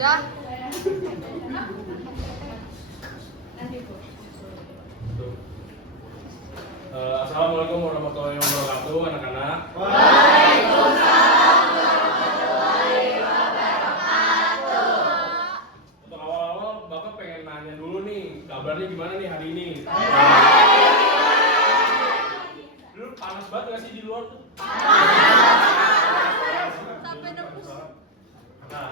Dah. Assalamualaikum warahmatullahi wabarakatuh, anak-anak. Waalaikumsalam. Untuk awal-awal, Bapak pengen nanya dulu nih, kabarnya gimana nih hari ini? Dulu panas banget nggak sih di luar tuh? Sampai nebus. Nah,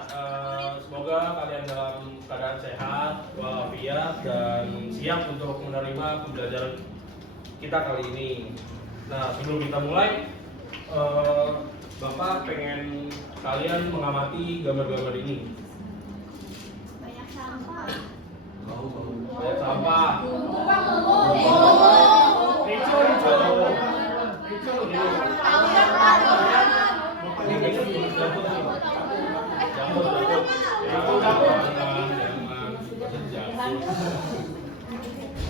semoga kalian dalam keadaan sehat, walafiat, dan siap untuk menerima pembelajaran kita kali ini. Nah, sebelum kita mulai, Bapak pengen kalian mengamati gambar-gambar ini. Banyak sampah. Banyak sampah. Ricu.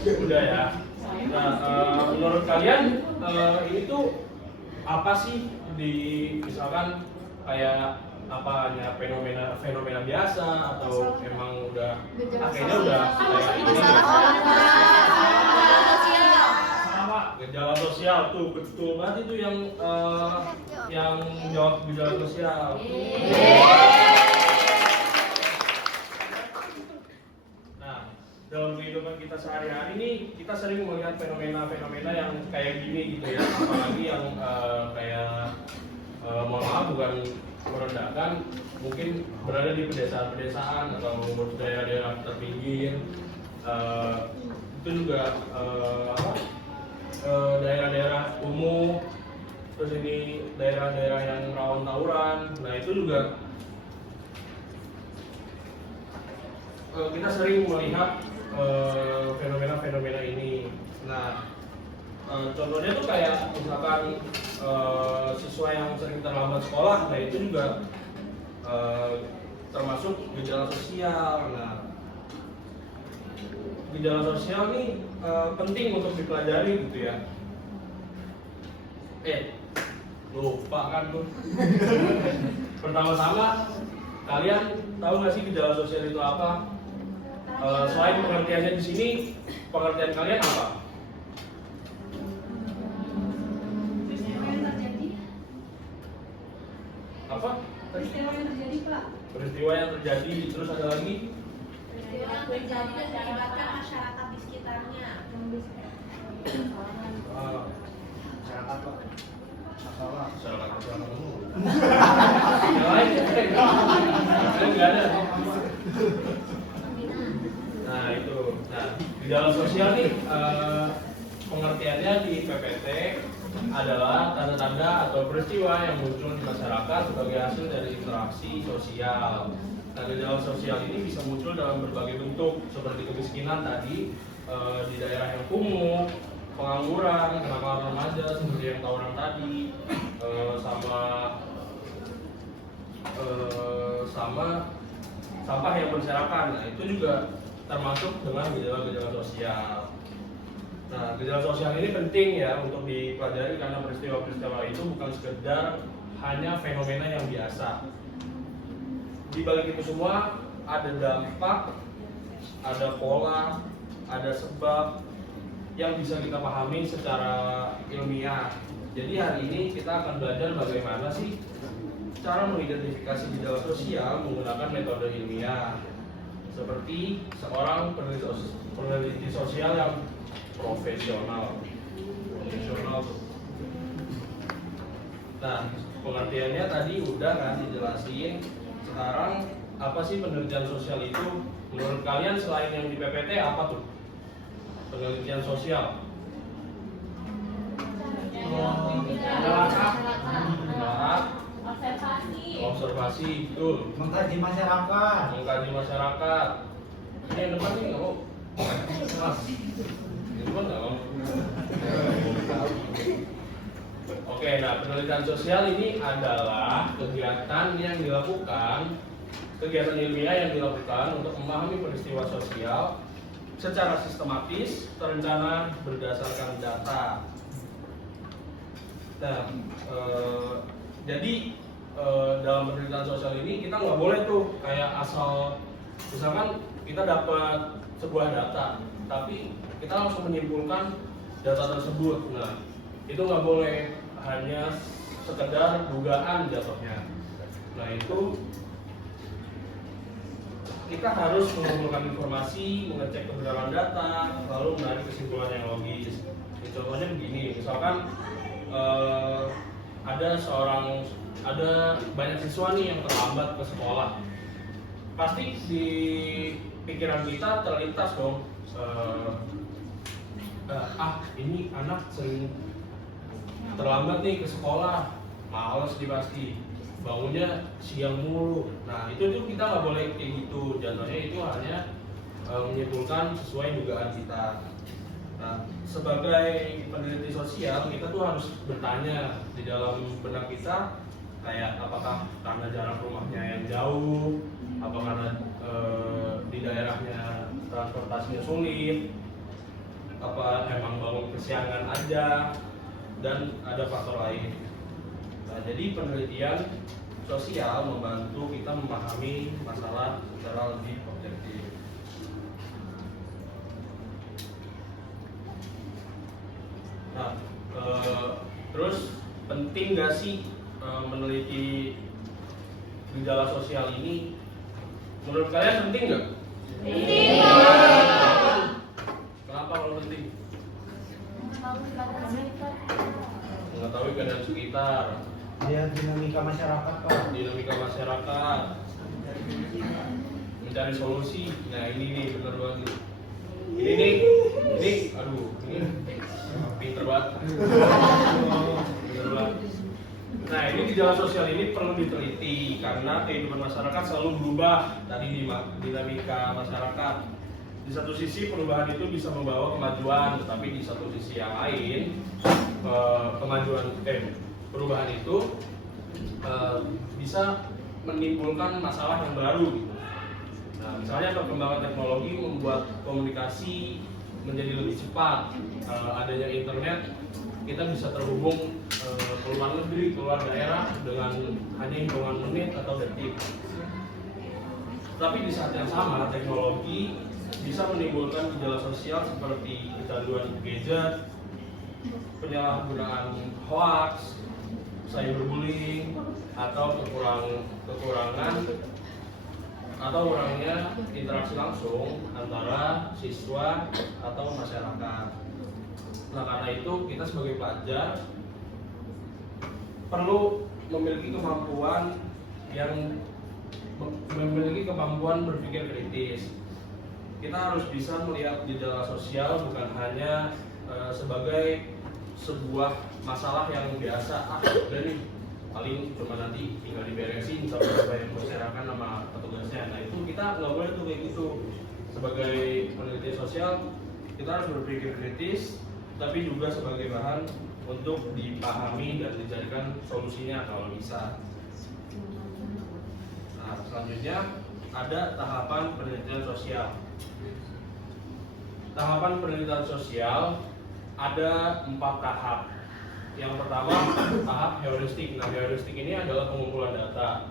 Udah ya. Nah, menurut kalian ini tuh apa sih misalkan kayak apa, hanya fenomena biasa atau emang udah akhirnya udah kayak ini gejala sosial tuh, betul banget itu yang jawab gejala sosial. Nah, dalam kehidupan kita sehari-hari nih, kita sering melihat fenomena-fenomena yang kayak gini gitu ya, apalagi yang kayak mohon maaf, bukan merendahkan, mungkin berada di pedesaan-pedesaan atau daerah-daerah terpinggir, itu juga daerah-daerah kumuh, terus ini daerah-daerah yang rawan tawuran. Nah, itu juga kita sering melihat fenomena-fenomena ini. Nah, contohnya tuh kayak misalkan siswa yang sering terlambat sekolah, nah itu juga termasuk gejala sosial. Nah, gejala sosial ini penting untuk dipelajari gitu ya. Lupa kan tuh. Pertama-tama, kalian tahu nggak sih gejala sosial itu apa? Selain pengertiannya di sini, pengertian kalian apa? Peristiwa yang terjadi. Apa? Peristiwa yang terjadi, Pak. Peristiwa yang terjadi, terus ada lagi? Peristiwa yang terjadi dan melibatkan masyarakat di sekitarnya. Masyarakat Pak. Masyarakat umum. Yang lain nggak ada. Nah itu, gejala sosial nih pengertiannya di PPT adalah tanda-tanda atau peristiwa yang muncul di masyarakat sebagai hasil dari interaksi sosial. Nah, gejala sosial ini bisa muncul dalam berbagai bentuk seperti kemiskinan tadi, di daerah yang kumuh, pengangguran, kenakalan remaja seperti yang tawuran tadi, sama sampah yang berserakan. Nah, itu juga termasuk dengan gejala-gejala sosial. Nah, gejala sosial ini penting ya untuk dipelajari karena peristiwa-peristiwa itu bukan sekedar hanya fenomena yang biasa. Di balik itu semua ada dampak, ada pola, ada sebab yang bisa kita pahami secara ilmiah. Jadi hari ini kita akan belajar bagaimana sih cara mengidentifikasi gejala sosial menggunakan metode ilmiah, seperti seorang peneliti sosial yang profesional. Nah, pengertiannya tadi udah kan dijelasin. Sekarang apa sih penelitian sosial itu? Menurut kalian selain yang di PPT apa tuh penelitian sosial? Observasi, betul. Mengkaji masyarakat. Ini yang depan nih nggak mau? Mas, yang depan nggak mau? Oke, nah penelitian sosial ini adalah kegiatan ilmiah yang dilakukan untuk memahami peristiwa sosial secara sistematis, terencana, berdasarkan data. Nah, jadi dalam penderitaan sosial ini kita nggak boleh tuh kayak asal misalkan kita dapat sebuah data tapi kita langsung menyimpulkan data tersebut. Nah itu nggak boleh, hanya sekedar dugaan jatuhnya. Nah itu kita harus mengumpulkan informasi, mengecek kebenaran data, lalu menarik kesimpulan yang logis. Contohnya begini, misalkan ada banyak siswa nih yang terlambat ke sekolah. Pasti di pikiran kita terlintas dong, ini anak sering terlambat nih ke sekolah, males dia pasti, bangunnya siang mulu. Nah itu kita nggak boleh kayak gitu, jatuhnya itu hanya menyimpulkan sesuai dugaan kita. Nah sebagai peneliti sosial kita tuh harus bertanya di dalam benak kita, kayak apakah karena jarak rumahnya yang jauh, apa karena di daerahnya transportasinya sulit, apa emang bangun kesiangan aja, dan ada faktor lain. Nah, jadi penelitian sosial membantu kita memahami masalah secara lebih objektif. Nah, terus penting nggak sih meneliti gejala sosial ini? Menurut kalian penting nggak? Penting. Kenapa kalau penting? Mengetahui keadaan sekitar, Lihat dinamika masyarakat, Pak. dinamika masyarakat, mencari solusi. Nah ini nih bener banget nih. Ini aduh, ini pinter banget. Bener banget. Nah ini gejala sosial ini perlu diteliti karena kehidupan masyarakat selalu berubah. Tadi di dinamika masyarakat. Di satu sisi perubahan itu bisa membawa kemajuan, tetapi di satu sisi yang lain perubahan itu bisa menimbulkan masalah yang baru gitu. Nah, misalnya perkembangan teknologi membuat komunikasi menjadi lebih cepat. Adanya internet, kita bisa terhubung ke luar negeri, keluar daerah dengan hanya hitungan menit atau detik. Tapi di saat yang sama, teknologi bisa menimbulkan gejala sosial seperti kecanduan gadget, penyalahgunaan hoax, cyberbullying, atau kekurangan atau kurangnya interaksi langsung antara siswa atau masyarakat. Nah karena itu kita sebagai pelajar perlu memiliki kemampuan berpikir kritis. Kita harus bisa melihat gejala sosial bukan hanya sebagai sebuah masalah yang biasa, udah nih paling cuma nanti tinggal diberesin sama yang berserakan sama petugasnya. Nah itu kita nggak boleh tuh kayak gitu. Sebagai peneliti sosial kita harus berpikir kritis, tapi juga sebagai bahan untuk dipahami dan dicarikan solusinya kalau bisa. Nah selanjutnya ada tahapan penelitian sosial. Tahapan penelitian sosial ada 4 tahap. Yang pertama tahap heuristik. Nah heuristik ini adalah pengumpulan data.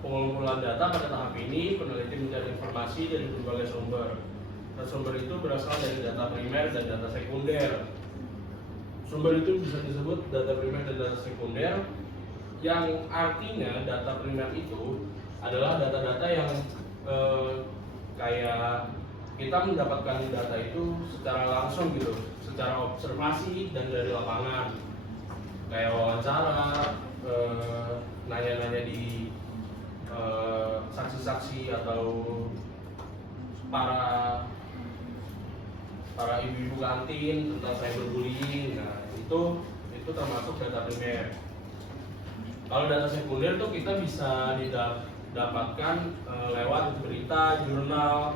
Pengumpulan data pada tahap ini peneliti mencari informasi dari berbagai sumber. Dan sumber itu berasal dari data primer dan data sekunder. Sumber itu bisa disebut data primer dan data sekunder, yang artinya data primer itu adalah data-data yang kayak kita mendapatkan data itu secara langsung gitu, secara observasi dan dari lapangan, kayak wawancara, nanya-nanya di saksi-saksi atau para ibu-ibu kantin tentang cyberbullying. Nah itu termasuk data primer. Kalau data sekunder tuh kita bisa didapatkan lewat berita, jurnal,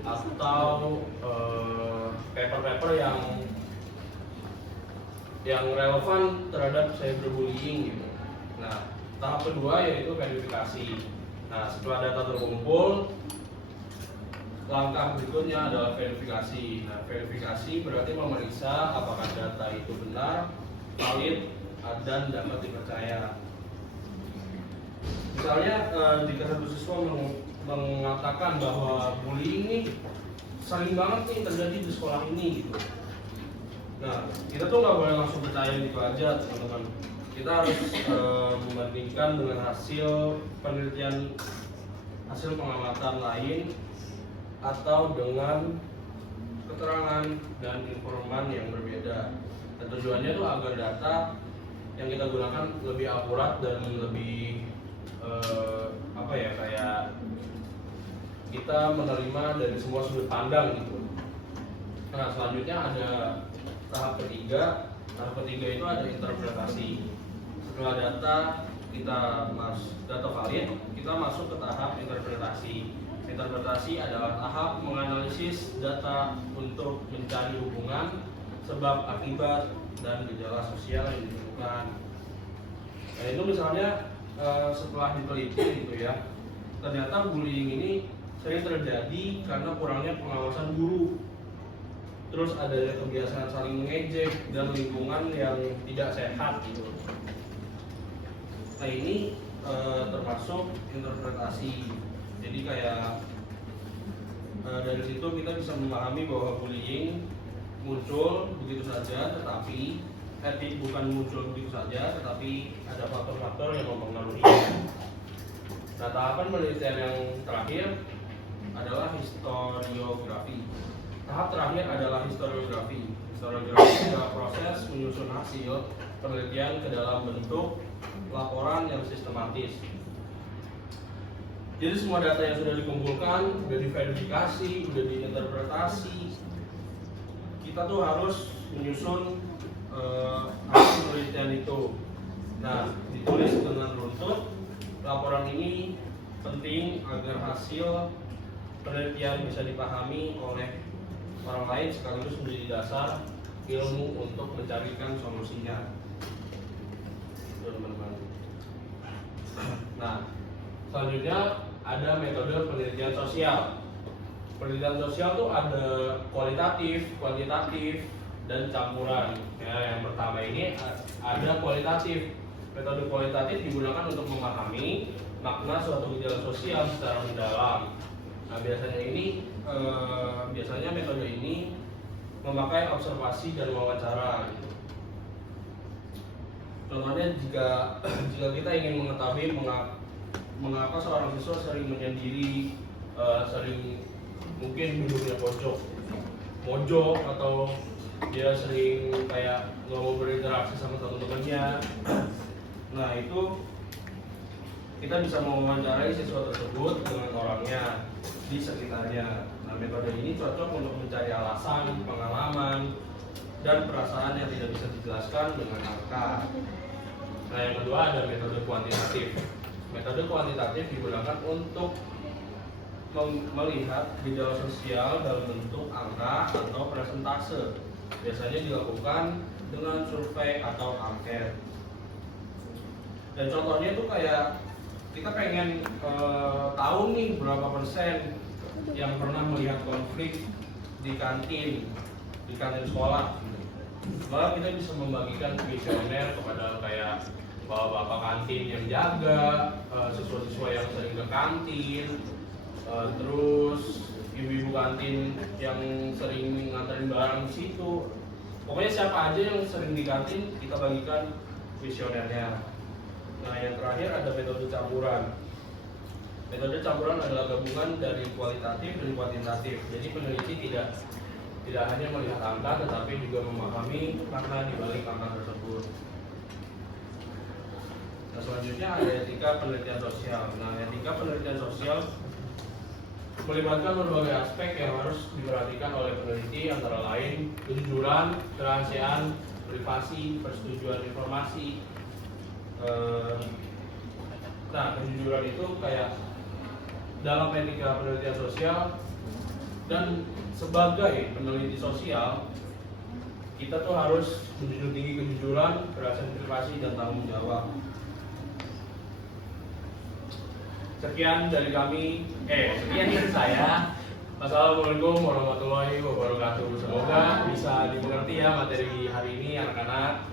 atau paper-paper yang relevan terhadap cyberbullying gitu. Nah, tahap kedua yaitu verifikasi. Nah, setelah data terkumpul, langkah berikutnya adalah verifikasi. Nah, verifikasi berarti memeriksa apakah data itu benar, valid, dan dapat dipercaya. Misalnya jika satu siswa mengatakan bahwa bullying ini sering banget nih terjadi di sekolah ini gitu. Nah, kita tuh nggak boleh langsung percaya gitu aja, teman-teman. Kita harus membandingkan dengan hasil penelitian, hasil pengamatan lain, atau dengan keterangan dan informan yang berbeda. Dan tujuannya tuh agar data yang kita gunakan lebih akurat dan lebih kayak kita menerima dari semua sudut pandang gitu. Nah, selanjutnya ada tahap ketiga. Tahap ketiga itu ada interpretasi. Setelah data valid, kita masuk ke tahap interpretasi. Interpretasi adalah tahap menganalisis data untuk mencari hubungan, sebab akibat, dan gejala sosial yang ditemukan. Nah, itu misalnya setelah diteliti gitu ya, ternyata bullying ini sering terjadi karena kurangnya pengawasan guru. Terus adanya kebiasaan saling mengejek dan lingkungan yang tidak sehat gitu. Nah, ini termasuk interpretasi. Jadi kayak dari situ kita bisa memahami bahwa bullying muncul begitu saja, tetapi bukan muncul begitu saja, tetapi ada faktor-faktor yang mempengaruhi. Nah, tahapan penelitian yang terakhir adalah historiografi. Tahap terakhir adalah historiografi. Historiografi adalah proses menyusun hasil penelitian ke dalam bentuk laporan yang sistematis. Jadi semua data yang sudah dikumpulkan, sudah diverifikasi, sudah diinterpretasi, kita tuh harus menyusun hasil penelitian itu. Nah, ditulis dengan runtut. Laporan ini penting agar hasil penelitian bisa dipahami oleh orang lain sekaligus menjadi dasar ilmu untuk mencarikan solusinya. Teman-teman. Nah, selanjutnya ada metode penelitian sosial. Penelitian sosial tuh ada kualitatif, kuantitatif, dan campuran. Ya, yang pertama ini ada kualitatif. Metode kualitatif digunakan untuk memahami makna suatu gejala sosial secara mendalam. Nah, biasanya metode ini memakai observasi dan wawancara. Gitu. Contohnya jika kita ingin mengetahui mengapa seorang siswa sering menyendiri, sering mungkin duduknya mojok, atau dia sering kayak nggak mau berinteraksi sama teman-temannya. Nah, itu kita bisa mewawancarai siswa tersebut dengan orangnya di sekitarnya. Nah, metode ini cocok untuk mencari alasan, pengalaman, dan perasaan yang tidak bisa dijelaskan dengan angka. Nah, yang kedua ada metode kuantitatif. Metode kuantitatif digunakan untuk melihat gejala sosial dalam bentuk angka atau persentase. Biasanya dilakukan dengan survei atau angket. Dan contohnya itu kayak kita pengen tahu nih berapa persen yang pernah melihat konflik di kantin sekolah. Maka kita bisa membagikan kuesioner kepada kayak bapak-bapak kantin yang jaga, siswa-siswa yang sering ke kantin, terus ibu-ibu kantin yang sering nganterin barang di situ. Pokoknya siapa aja yang sering di kantin kita bagikan kuesionernya. Nah, yang terakhir ada metode campuran. Metode campuran adalah gabungan dari kualitatif dan kuantitatif. Jadi peneliti tidak hanya melihat angka, tetapi juga memahami makna di balik angka tersebut. Nah, selanjutnya ada etika penelitian sosial. Nah, etika penelitian sosial melibatkan berbagai aspek yang harus diperhatikan oleh peneliti, antara lain kejujuran, kerahasiaan, privasi, persetujuan informasi. Nah, kejujuran itu kayak dalam etika penelitian sosial, dan sebagai peneliti sosial kita tuh harus menjunjung tinggi kejujuran, kerahasiaan privasi, dan tanggung jawab. Sekian dari saya. Wassalamualaikum warahmatullahi wabarakatuh. Semoga bisa dimengerti ya materi hari ini anak-anak.